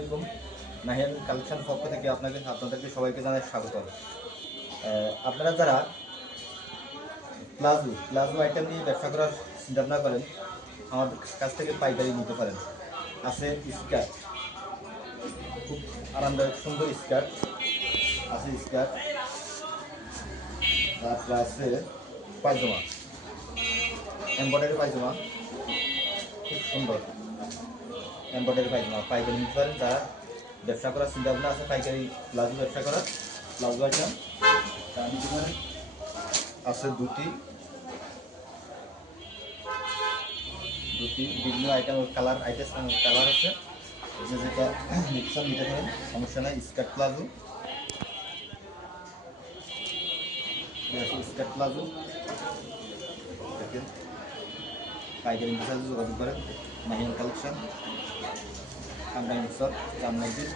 আলাইকুম। নাহিয়ান কালেকশন পক্ষ থেকে আপনাদেরকে সবাইকে জানাই স্বাগত। আপনারা যারা প্লাজো আইটেম নিয়ে ব্যবসা করার চিন্তাভাবনা করেন, আমার কাছ থেকে পাইকারি নিতে পারেন। আছে স্কার্ট, খুব আরামদায়ক সুন্দর স্কার্ট আছে, তারপরে আছে পায়জামা, এমব্রয়ডারি পায়জামা, খুব সুন্দর এমব্রয়ডারি পায়জামা পাইকারি নিতে পারেন। যারা ব্যবসা করার চিন্তাভাবনা আছে, পাইকারি প্লাজো ব্যবসা করার, প্লাজো আইটেম তা নিতে পারেন। আছে দুটি বিভিন্ন আইটেম কালার আছে, যেটা মিক্সার নিতে পারেন, সমস্যা নাই। স্কার্ট প্লাজো দেখেন, পাইকারি মিক্সার যোগাযোগ করেন। নাহিয়ান কালেকশন, কামরাং মিক্সার, জামনগর।